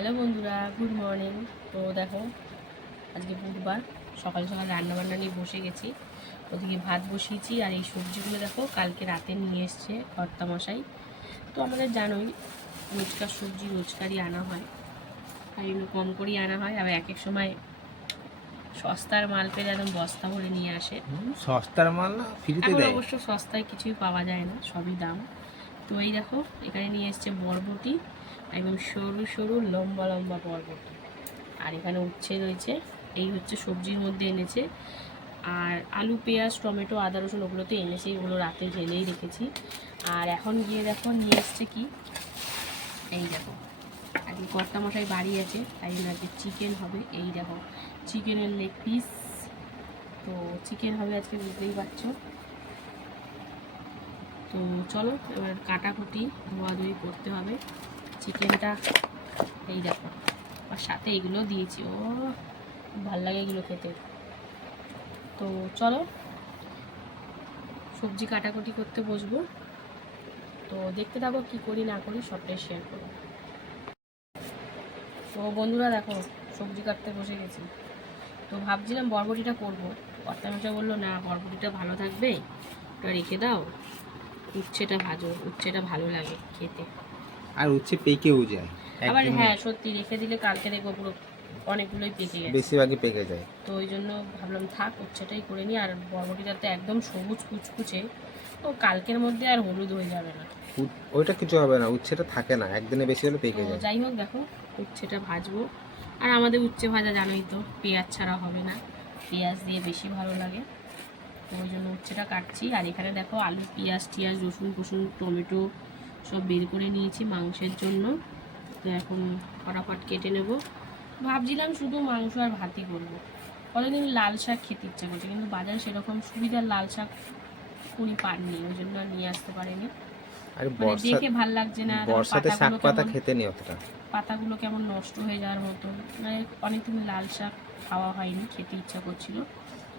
Hello বন্ধুরা good morning তো দেখো আজকে বুধবার সকাল সকাল রান্না বান্না নিয়ে বসে গেছি। ওদিকে ভাত বসিয়েছি আর এই সবজিগুলো দেখো কালকে রাতে নিয়ে এসছে কর্তামশাই। তো আমাদের জানোই রোজকার সবজি রোজকারই আনা হয়। আর এগুলো কম করেই আনা হয় আবার এক এক সময় সস্তার মাল পেলে একদম বস্তা ভরে নিয়ে আসে। সস্তার মাল না ফ্রিতে দেয়। অবশ্য সস্তায় কিছুই পাওয়া যায় না সবই দাম। তো এই দেখো, এখানে নিয়ে এসছে বরবটি একদম সরু সরু লম্বা লম্বা বরবটি। আর এখানে উচ্ছে রয়েছে, এই হচ্ছে সবজির মধ্যে এনেছে। আর আলু, পেঁয়াজ, টমেটো, আদা, রসুন ওগুলো তো এনেছে, এগুলো রাতে ঢেলেই রেখেছি। আর এখন গিয়ে দেখো, নিয়ে এসছে কি? এই দেখো আজকে কর্তা মশাই বাড়ি আছে, তাই জন্য আজকে চিকেন হবে, এই দেখো, চিকেনের লেগ পিস। তো চিকেন হবে আজকে, বুঝতেই পারছ? তো চলো, এবার কাটাকুটি ধোয়াধুয়ি করতে হবে। চিকেনটা এই দেখো, আর সাথে এগুলো দিয়েছি। ও, ভালো লাগে এগুলো খেতে। তো চলো, সবজি কাটাকুটি করতে বসবো। তো দেখতে থাকো কী করি না করি, সবটাই শেয়ার করব। তো বন্ধুরা দেখো, সবজি কাটতে বসে গেছি। তো ভাবছিলাম বরবটিটা করব। কর্তামশা বলল, না, বরবটিটা ভালো থাকবে ওটা রেখে দাও। উচ্ছেটা ভাজো উচ্ছেটা ভালো লাগে খেতে। আর হচ্ছে পেকেও যায় আবার হ্যাঁ সত্যি রেখে দিলে কালকে দেখব পুরো অনেকগুলোই পেকে গেছে। বেশিরভাগই পেকে যায়। তো ওই জন্য ভাবলাম থাক উচ্ছেটাই করে নিই আর বরবটিটাতে একদম সবুজ কুচকুচে তো কালকের মধ্যে আর হলুদ হয়ে যাবে না। ওইটা কিছু হবে না উচ্ছেটা থাকে না একদিনে বেশি হলে পেকে তো যায়। যাই হোক দেখো উচ্ছেটা ভাজবো। আর আমাদের উচ্ছে ভাজা জানোই তো পেঁয়াজ ছাড়া হবে না পেঁয়াজ দিয়ে বেশি ভালো লাগে। তো ওই জন্য উচ্ছেটা কাটছি। আর এখানে দেখো আলু পেঁয়াজ টিয়াজ রসুন ফসুন টমেটো সব বের করে নিয়েছি মাংসের জন্য। তো এখন ফটাফট কেটে নেব। ভাবছিলাম শুধু মাংস আর ভাতই করব। কতদিন লাল শাক খেতে ইচ্ছা করছে কিন্তু বাজারে সেরকম সুবিধার লাল শাক উনি পাননি ওই জন্য আর নিয়ে আসতে পারেনি। মানে দেখে ভালো লাগছে না বর্ষাতে শাক পাতাগুলো পাতা কেমন- খেতে নেই অতটা। পাতাগুলো কেমন নষ্ট হয়ে যাওয়ার মতো। মানে অনেকদিন লাল শাক খাওয়া হয়নি খেতে ইচ্ছা করছিল।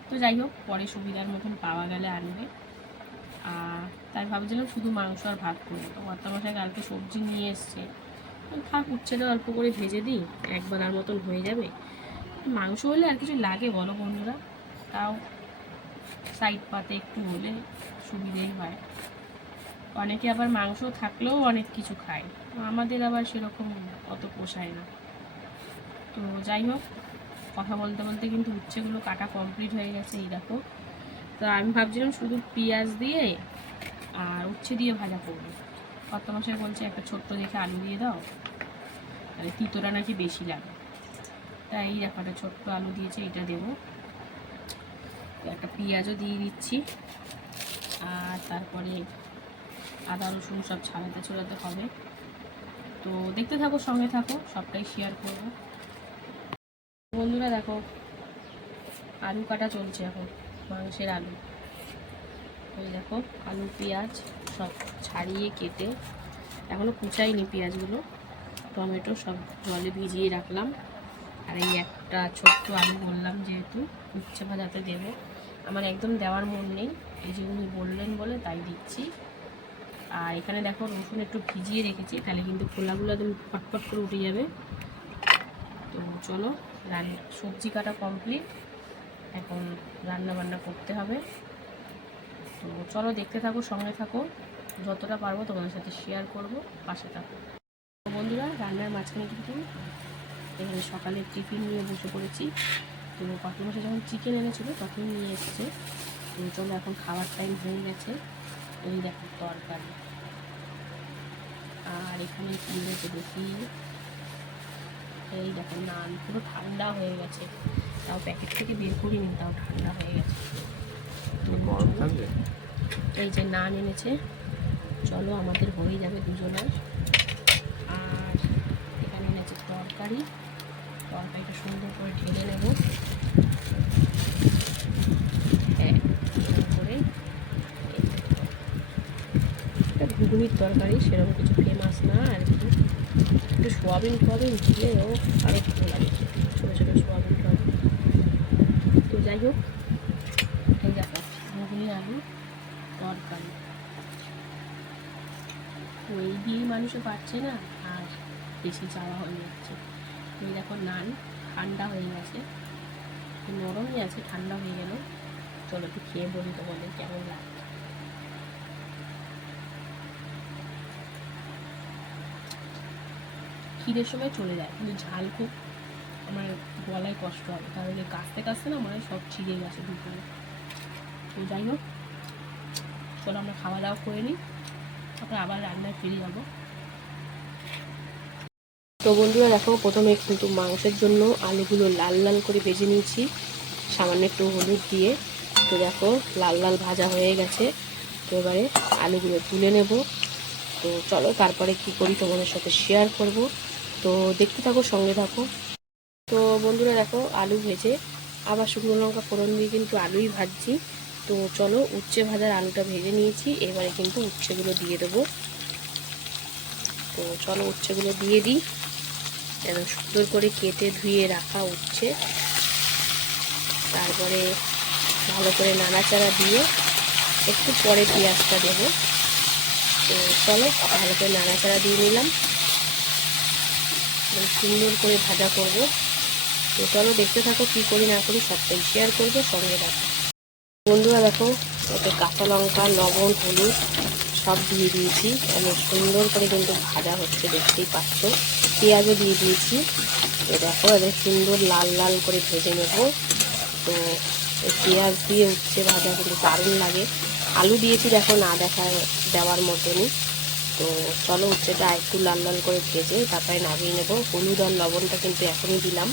তো যাই হোক, পরে সুবিধার মতন পাওয়া গেলে আনবে। আর তাই ভাবছিলাম শুধু মাংস আর ভাত করব তো কর্তামশাই কালকে সবজি নিয়ে এসছে। তো থাক উচ্ছেটা অল্প করে ভেজে দিই এক বেলার মতন হয়ে যাবে। মাংস হলে আর কিছু লাগে বলো বন্ধুরা। তাও সাইড পাতে একটু হলে সুবিধেই হয়। অনেকে আবার মাংস থাকলেও অনেক কিছু খায়। আমাদের আবার সেরকম অত পোষায় না। তো যাই হোক কথা বলতে বলতে কিন্তু উচ্ছেগুলো কাটা কমপ্লিট হয়ে গেছে, এই দেখো। তো আমি ভাবছিলাম শুধু পেঁয়াজ দিয়ে আর উচ্ছে দিয়ে ভাজা করব। মাসে বলছে, একটা ছোট্ট দেখে আলু দিয়ে দাও। তাহলে তিতোটা নাকি বেশি লাগে। তাই এই দেখো, একটা ছোট্ট আলু দিয়েছে, এটা দেবো। একটা পেঁয়াজও দিয়ে দিচ্ছি। আর তারপরে আদা, রসুন সব ছাড়াতে ছড়াতে হবে। তো দেখতে থাকো, সঙ্গে থাকো, সবটাই শেয়ার করব। বন্ধুরা দেখো, আলু কাটা চলছে এখন, মাংসের আলু। ওই দেখো, আলু, পেঁয়াজ সব ছাড়িয়ে কেটে এখনও কুচাইনি পেঁয়াজগুলো, টমেটো সব জলে ভিজিয়ে রাখলাম। আর এই একটা ছোট্ট আলু বললাম যেহেতু, উচ্ছে ভাজাতে দেবে। আমার একদম দেওয়ার মন নেই, এই যে উনি বললেন বলে তাই দিচ্ছি। আর এখানে দেখো, রসুন একটু ভিজিয়ে রেখেছি, তাহলে কিন্তু খোলাগুলো একদম ফটফট করে উঠে যাবে। তো চলো সবজি কাটা কমপ্লিট এখন রান্না বান্না করতে হবে। তো চলো দেখতে থাকো, সঙ্গে থাকো। যতটা পারব তোমাদের সাথে শেয়ার করব, পাশে থাকো। বন্ধুরা, রান্নার মাঝখানে কিন্তু এখানে সকালে টিফিন নিয়ে বসে পড়েছি। তো কত মাসে যখন চিকেন এনেছিলো, তখন নিয়ে এসেছে। তো চলো এখন খাওয়ার টাইম হয়ে গেছে। এই দেখো তরকারি। আর এখানে কি রয়েছে দেখি। এই দেখো নান পুরো ঠান্ডা হয়ে গেছে। তাও প্যাকেট থেকে বের করিনি তাও ঠান্ডা হয়ে গেছে। তো গরম থাকবে? এই যে নান এনেছে চলো আমাদের হয়ে যাবে দুজনের। আর এখানে এনেছে তরকারি। তরকারিটা সুন্দর করে ঢেলে নেব। হ্যাঁ করে ঘুগনির তরকারি সেরকম কিছু ফেমাস না আর কি। একটু সোয়াবিন ফোয়াবিন দিলেও আরও ভালো লাগে। ছোটো ছোটো সোয়াবিন টোয়াবিন। তো যাই হোক, এই দেখো ঘুগনি আলু তরকারি। এই দিয়েই মানুষে পাচ্ছে না, আর বেশি চাওয়া হয়ে যাচ্ছে। এই দেখো, নান ঠান্ডা হয়ে গেছে। নরমই আছে, ঠান্ডা হয়ে গেল। চলো একটু খেয়ে বলি তোমাদের কেমন লাগে খিদের সময় চলে যায়। কিন্তু ঝাল খুব আমার গলায় কষ্ট হবে। তাহলে কাঁচতে কাঁচতে না মানে সব ছিঁড়ে গেছে দুপুরে। তো যাই হোক, চলো আমরা খাওয়া দাওয়া করে নিই। তারপরে আবার রান্নায় ফিরে যাব। তো বন্ধুরা দেখো, প্রথমে কিন্তু মাংসের জন্য আলুগুলো লাল লাল করে ভেজে নিয়েছি। সামান্য একটু হলুদ দিয়ে। তো দেখো, লাল লাল ভাজা হয়ে গেছে। তো এবারে আলুগুলো তুলে নেব। তো চলো, তারপরে কি করি তোমাদের সাথে শেয়ার করব। তো দেখতে থাকো, সঙ্গে থাকো। তো বন্ধুরা দেখো, আলু ভেজে আবার শুকনো লঙ্কা ফোড়ন দিয়ে কিন্তু আলুই ভাজছি। তো চলো উচ্ছে ভাজার আলুটা ভেজে নিয়েছি, এবারে কিন্তু উচ্ছেগুলো দিয়ে দেবো। তো চলো উচ্ছেগুলো দিয়ে দিই একদম সুন্দর করে কেটে ধুয়ে রাখা উচ্ছে। তারপরে ভালো করে নাড়াচাড়া দিয়ে একটু পরে পেঁয়াজটা দেবো। তো চলো, ভালো করে নাড়াচাড়া দিয়ে নিলাম। এবার সুন্দর করে ভাজা করব। তো চলো দেখতে থাকো কী করি না করি, সবটাই শেয়ার করব, সঙ্গে দেখো বন্ধুরা দেখো ওতে কাঁচা লঙ্কা, লবণ, হলুদ সব দিয়ে দিয়েছি। অনেক সুন্দর করে কিন্তু ভাজা হচ্ছে, দেখতেই পাচ্ছ। পেঁয়াজও দিয়ে দিয়েছি। তো দেখো, এদের সুন্দর লাল লাল করে ভেজে নেব। তো পেঁয়াজ দিয়ে উচ্ছে ভাজা কিন্তু দারুণ লাগে। আলু দিয়েছি দেখো, না দেখা দেওয়ার মতনই। তো চলো উচ্ছেটা একটু লাল লাল করে ভেজে তারপরে নামিয়ে নেব। হলুদ আর লবণটা কিন্তু এখনই দিলাম।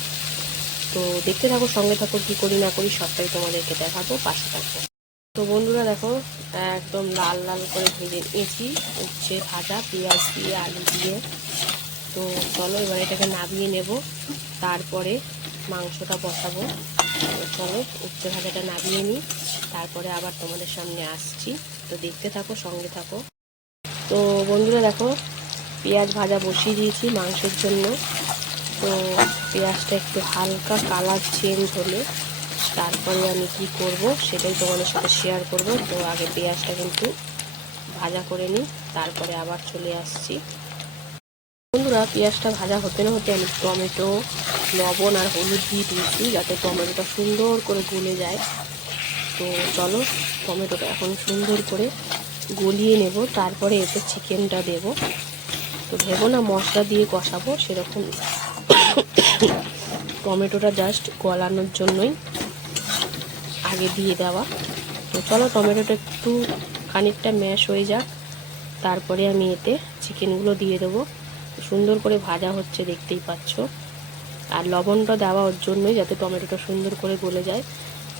তো দেখতে থাকো, সঙ্গে থাকো, কী করি না করি সবটাই তোমাদেরকে দেখাবো, পাশে থাকব তো বন্ধুরা দেখো, একদম লাল লাল করে ভেজে নিয়েছি, উচ্ছে, ভাজা, পেঁয়াজ দিয়ে, আলু দিয়ে। তো চলো এবার এটাকে নামিয়ে নেব, তারপরে মাংসটা বসাবো। চলো উচ্ছে ভাজাটা নামিয়ে নিই, তারপরে আবার তোমাদের সামনে আসছি। তো দেখতে থাকো, সঙ্গে থাকো। তো বন্ধুরা দেখো, পেঁয়াজ ভাজা বসিয়ে দিয়েছি মাংসের জন্য। তো পেঁয়াজটা একটু হালকা কালার চেঞ্জ হলে তারপরে আমি কি করব সেটাই তোমাদের সাথে শেয়ার করব। তো আগে পেঁয়াজটা কিন্তু ভাজা করে নিই, তারপরে আবার চলে আসছি। বন্ধুরা, পেঁয়াজটা ভাজা হতে না হতে আমি টমেটো, লবণ আর হলুদ দিয়ে দিয়েছি যাতে টমেটোটা সুন্দর করে গলে যায়। তো চলো, টমেটোটা এখন সুন্দর করে গলিয়ে নেব, তারপরে এতে চিকেনটা দেব। তো ভেবো না মশলা দিয়ে কষাবো, সেরকম টমেটোটা জাস্ট গলানোর জন্যই আগে দিয়ে দেওয়া। তো চলো টমেটোটা একটু খানিকটা ম্যাশ হয়ে যাক, তারপরে আমি এতে চিকেনগুলো দিয়ে দেবো। সুন্দর করে ভাজা হচ্ছে, দেখতেই পাচ্ছ। আর লবণটা দেওয়া ওর জন্যই, যাতে টমেটোটা সুন্দর করে গলে যায়।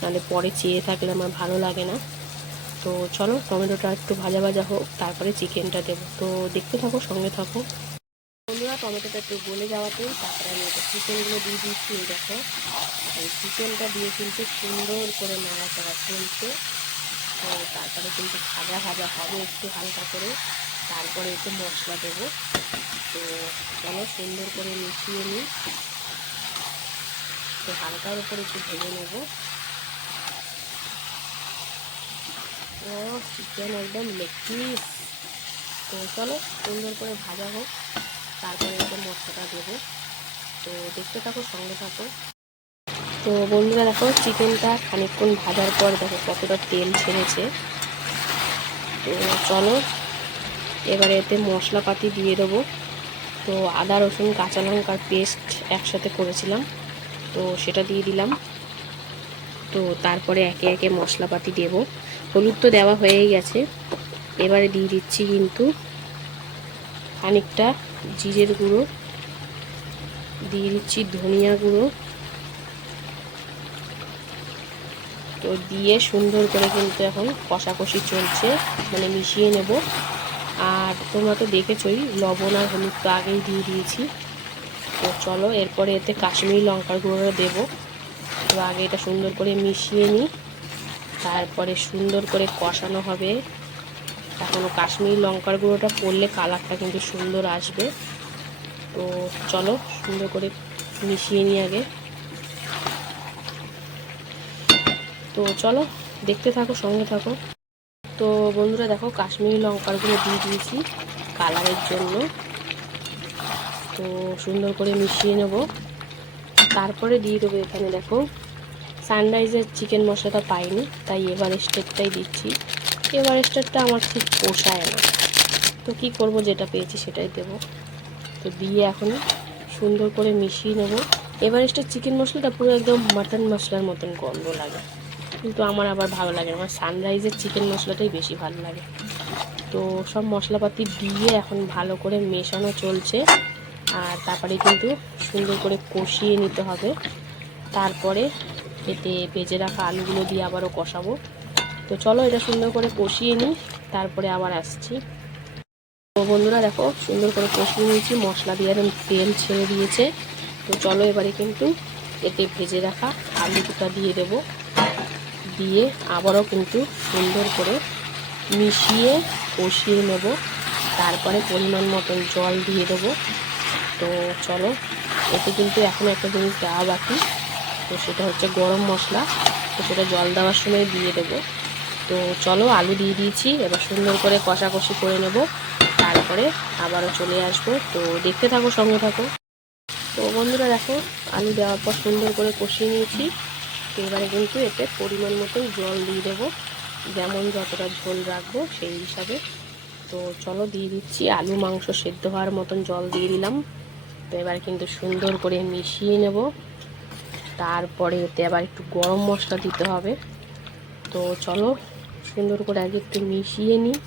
নাহলে পরে চেয়ে থাকলে আমার ভালো লাগে না। তো চলো, টমেটোটা একটু ভাজা ভাজা হোক, তারপরে চিকেনটা দেবো। তো দেখতে থাকো, সঙ্গে থাকো। বন্ধুরা, টমেটোটা একটু গলে যাওয়াতেই তারপরে আমি এটা চিকেনগুলো দিয়ে দিচ্ছি দেখো। এই চিকেনটা দিয়ে কিন্তু সুন্দর করে নাড়াচাড়া চলছে। তো তারপরে কিন্তু ভাজা ভাজা হবে একটু হালকা করে। তারপরে একটু মশলা দেবো। তো চলো, সুন্দর করে মিশিয়ে নিই। তো হালকার উপরে একটু ভেজে নেব। ও চিকেন একদম লেগ তো চলো, সুন্দর করে ভাজা হোক, তারপরে একটু মশলাটা দেবো। তো দেখতে থাকো, সঙ্গে থাকো। তো বন্ধুরা দেখো চিকেনটা খানিকক্ষণ ভাজার পর দেখো কতটা তেল ছেড়েছে। তো চলো, এবারে এতে মশলাপাতি দিয়ে দেবো। তো আদা, রসুন, কাঁচা লঙ্কার পেস্ট একসাথে করেছিলাম। তো সেটা দিয়ে দিলাম। তো তারপরে একে একে মশলাপাতি দেব। হলুদ তো দেওয়া হয়েই গেছে। এবারে দিয়ে দিচ্ছি কিন্তু খানিকটা জিরের গুঁড়ো। দিয়ে দিচ্ছি ধনিয়া গুঁড়ো। তো দিয়ে সুন্দর করে কিন্তু এখন কষাকষি চলছে মানে মিশিয়ে নেব। আর তোমরা তো দেখেছই, লবণ আর হলুদ তো আগেই দিয়ে দিয়েছি। তো চলো, এরপরে এতে কাশ্মীরি লঙ্কার গুঁড়ো দেবো। তো আগে এটা সুন্দর করে মিশিয়ে নিই। তারপরে সুন্দর করে কষানো হবে। এখনও কাশ্মীরি লঙ্কার গুঁড়োটা পড়লে কালারটা কিন্তু সুন্দর আসবে। তো চলো, সুন্দর করে মিশিয়ে নিই আগে। তো চলো, দেখতে থাকো, সঙ্গে থাকো। তো বন্ধুরা দেখো, কাশ্মীরি লঙ্কার গুঁড়ো দিয়ে দিয়েছি কালারের জন্য। তো সুন্দর করে মিশিয়ে নেব। তারপরে দিয়ে দেবো এখানে দেখো সানরাইজের চিকেন মশলাটা পাইনি, তাই এবার স্টেটটাই দিচ্ছি। এবার স্টেটটা আমার ঠিক পোষায় না। তো কি করব, যেটা পেয়েছি সেটাই দেব। তো দিয়ে এখন সুন্দর করে মিশিয়ে নেব। এভারেস্টের চিকেন মশলাটা পুরো একদম মাটন মশলার মতন গন্ধ লাগে। কিন্তু আমার আবার ভালো লাগে। আমার সানরাইজের চিকেন মশলাটাই বেশি ভালো লাগে। তো সব মশলাপাতি দিয়ে এখন ভালো করে মেশানো চলছে। আর তারপরে কিন্তু সুন্দর করে কষিয়ে নিতে হবে। তারপরে এতে ভেজে রাখা আলুগুলো দিয়ে আবারও কষাবো। তো চলো এটা সুন্দর করে কষিয়ে নিই, তারপরে আবার আসছি। তো বন্ধুরা দেখো, সুন্দর করে কষিয়ে নিয়েছি, মশলা দিয়ে একদম তেল ছেড়ে দিয়েছে। তো চলো এবারে কিন্তু এতে ভেজে রাখা আলু দুটা দিয়ে দেব। দিয়ে আবারও কিন্তু সুন্দর করে মিশিয়ে কষিয়ে নেব। তারপরে পরিমাণ মতন জল দিয়ে দেবো। তো চলো, এতে কিন্তু এখন একটা জিনিস দেওয়া বাকি। তো সেটা হচ্ছে গরম মশলা। তো সেটা জল দেওয়ার সময় দিয়ে দেবো। তো চলো আলু দিয়ে দিয়েছি, এবার সুন্দর করে কষাকষি করে নেব। তারপরে আবারও চলে আসব। তো দেখতে থাকো, সঙ্গে থাকো। তো বন্ধুরা দেখো, আলু দেওয়ার পর সুন্দর করে কষিয়ে নিয়েছি। তো এবারে কিন্তু এতে পরিমাণ মতন জল দিয়ে দেবো। যেমন যতটা ঝোল রাখব সেই হিসাবে। তো চলো দিয়ে দিচ্ছি। আলু মাংস সেদ্ধ হওয়ার মতন জল দিয়ে দিলাম। তো এবার কিন্তু সুন্দর করে মিশিয়ে নেব। তারপরে এতে আবার একটু গরম মশলা দিতে হবে। তো চলো, সুন্দর করে আগে একটু মিশিয়ে নিই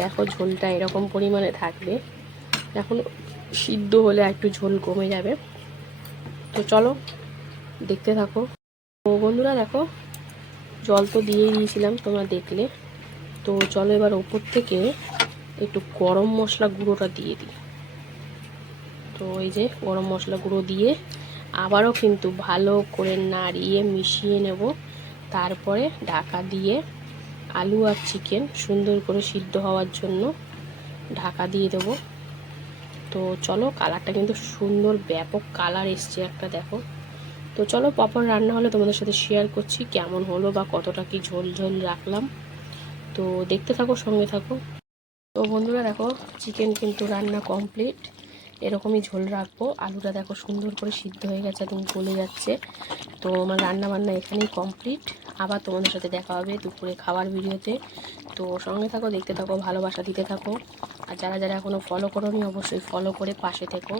দেখো ঝোলটা এরকম পরিমাণে থাকবে। এখন সিদ্ধ হলে একটু ঝোল কমে যাবে। তো চলো, দেখতে থাকো। তো বন্ধুরা দেখো, জল তো দিয়ে দিয়েছিলাম তোমরা দেখলে। তো চলো এবার ওপর থেকে একটু গরম মশলা গুঁড়োটা দিয়ে দিই। তো এই যে গরম মশলা গুঁড়ো দিয়ে আবারও কিন্তু ভালো করে নাড়িয়ে মিশিয়ে নেব। তারপরে ঢাকা দিয়ে আলু আর চিকেন সুন্দর করে সিদ্ধ হওয়ার জন্য ঢাকা দিয়ে দেবো। তো চলো কালারটা কিন্তু সুন্দর ব্যাপক কালার এসছে একটা দেখো। তো চলো পপর রান্না হলে তোমাদের সাথে শেয়ার করছি কেমন হলো বা কতটা কি ঝোল ঝোল রাখলাম। তো দেখতে থাকো, সঙ্গে থাকো। তো বন্ধুরা দেখো চিকেন কিন্তু রান্না কমপ্লিট এরকমই ঝোল রাখব। আলুটা দেখো সুন্দর করে সিদ্ধ হয়ে গেছে, একদম গলে যাচ্ছে। তো আমার রান্না বান্না এখানেই কমপ্লিট আবার তোমাদের সাথে দেখা হবে দুপুরে খাওয়ার ভিডিওতে। তো সঙ্গে থাকো, দেখতে থাকো, ভালোবাসা দিতে থাকো। আর যারা যারা এখনও ফলো করো অবশ্যই ফলো করে পাশে থেকো।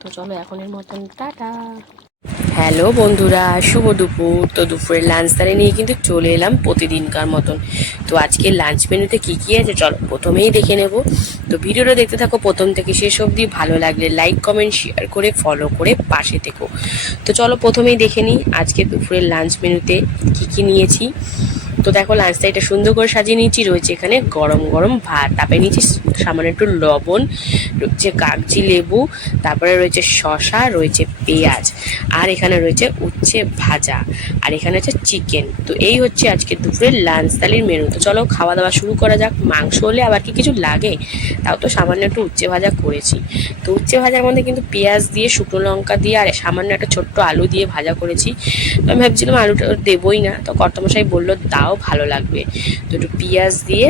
তো চলো এখনের মতন, টাটা! হ্যালো বন্ধুরা, শুভ দুপুর। তো দুপুরের লাঞ্চ তারে নিয়ে কিন্তু চলে এলাম প্রতিদিনকার মতন। তো আজকে লাঞ্চ মেনুতে কি কি আছে চলো প্রথমেই দেখে নেব। তো ভিডিওটা দেখতে থাকো, প্রথম থেকে শেষ অবধি। ভালো লাগলে লাইক কমেন্ট শেয়ার করে ফলো করে পাশে থেকো। তো চলো প্রথমেই দেখে নিই আজকে দুপুরের লাঞ্চ মেনুতে কি কি নিয়েছি। তো দেখো লাঞ্চটা এটা সুন্দর করে সাজিয়ে নিয়েছি। রয়েছে এখানে গরম গরম ভাত, তারপরে নিয়েছি সামান্য একটু লবণ, রয়েছে কাগজি লেবু, তারপরে রয়েছে শশা রয়েছে পেঁয়াজ। আর এখানে রয়েছে উচ্ছে ভাজা, আর এখানে হচ্ছে চিকেন তো এই হচ্ছে আজকে দুপুরের লাঞ্চ থালির মেনু তো চলো খাওয়া দাওয়া শুরু করা যাক। মাংস হলে আবার কি কিছু লাগে? তাও তো সামান্য একটু উচ্ছে ভাজা করেছি। তো উচ্ছে ভাজার মধ্যে কিন্তু পেঁয়াজ দিয়ে, শুকনো লঙ্কা দিয়ে, আর সামান্য একটা ছোট্ট আলু দিয়ে ভাজা করেছি। তো আমি ভাবছিলাম আলুটা দেবই না। তো কর্তমশাই বলল, দাও, ভালো লাগবে। তো একটু পেঁয়াজ দিয়ে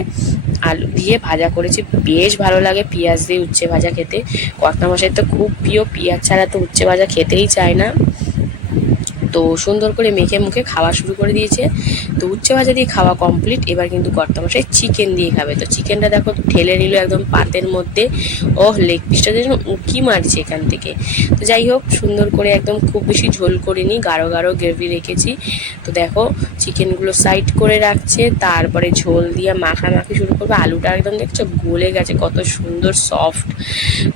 আলু দিয়ে ভাজা করেছি। বেশ ভালো লাগে পেঁয়াজ দিয়ে উচ্ছে ভাজা খেতে। কর্তা মশাই তো খুব প্রিয়, পেঁয়াজ ছাড়া তো উচ্ছে ভাজা খেতেই চায় না। তো সুন্দর করে মেখে মুখে খাওয়া শুরু করে দিয়েছে। তো উচ্ছে ভাজা দিয়ে খাওয়া কমপ্লিট এবার কিন্তু কর্তামশাই চিকেন দিয়ে খাবে। তো চিকেনটা দেখো ঠেলে নিল একদম পাতের মধ্যে। ও লেগ পিসটা যেন উঁকি মারছে এখান থেকে। তো যাই হোক, সুন্দর করে একদম খুব বেশি ঝোল করিনি, গাঢ় গাঢ় গ্রেভি রেখেছি। তো দেখো চিকেনগুলো সাইড করে রাখছে। তারপরে ঝোল দিয়ে মাখামাখি শুরু করবে। আলুটা একদম দেখছ গলে গেছে, কত সুন্দর সফট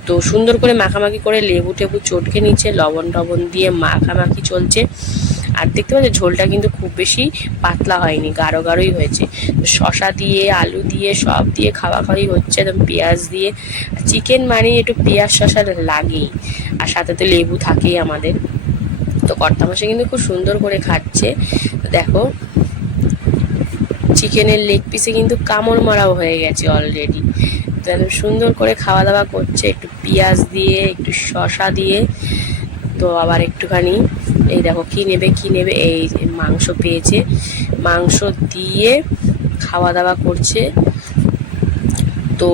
তো সুন্দর করে মাখামাখি করে লেবু টেবু চটকে নিচ্ছে। লবণ টবণ দিয়ে মাখামাখি চলছে। আর দেখতে পাচ্ছ ঝোলটা কিন্তু খুব বেশি পাতলা হয়নি, গাঢ় গাঢ়ই হয়েছে। শশা দিয়ে, আলু দিয়ে, সব দিয়ে খাওয়া খাওয়াই হচ্ছে, একদম পেঁয়াজ দিয়ে। চিকেন মানে একটু পেঁয়াজ শশা লাগেই, আর সাথে তো লেবু থাকেই আমাদের। তো কর্তামশাই কিন্তু খুব সুন্দর করে খাচ্ছে। দেখো, চিকেনের লেগ পিসে কিন্তু কামড় মারাও হয়ে গেছে অলরেডি তো একদম সুন্দর করে খাওয়া দাওয়া করছে, একটু পেঁয়াজ দিয়ে, একটু শশা দিয়ে। তো আবার একটুখানি এই দেখো, কি নেবে কি নেবে? এই মাংস পেয়েছে। মাংস দিয়ে খাওয়া দাওয়া করছে। তো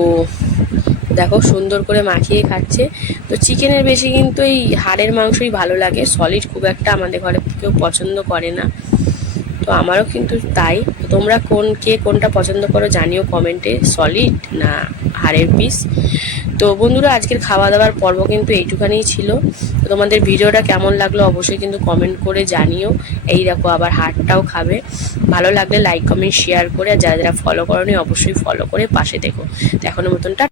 দেখো, সুন্দর করে মাখিয়ে খাচ্ছে। তো চিকেনের বেশি কিন্তু এই হাড়ের মাংসই ভালো লাগে। সলিড খুব একটা আমাদের ঘরে কেউ পছন্দ করে না। তো আমারও কিন্তু তাই। তোমরা কোন, কে কোনটা পছন্দ করো জানিও কমেন্টে। সলিড না হাড়ের পিস তো বন্ধুরা, আজকের খাওয়া দাওয়ার পর্ব কিন্তু এইটুখানেই ছিল। তো তোমাদের ভিডিওটা কেমন লাগল অবশ্যই কিন্তু কমেন্ট করে জানিও। এই দেখো, আবার হাটটাও খাবে। ভালো লাগলে লাইক কমেন্ট শেয়ার করে আর যারা যারা ফলো করনি, অবশ্যই ফলো করে পাশে দেখো। তো এখনও মতনটা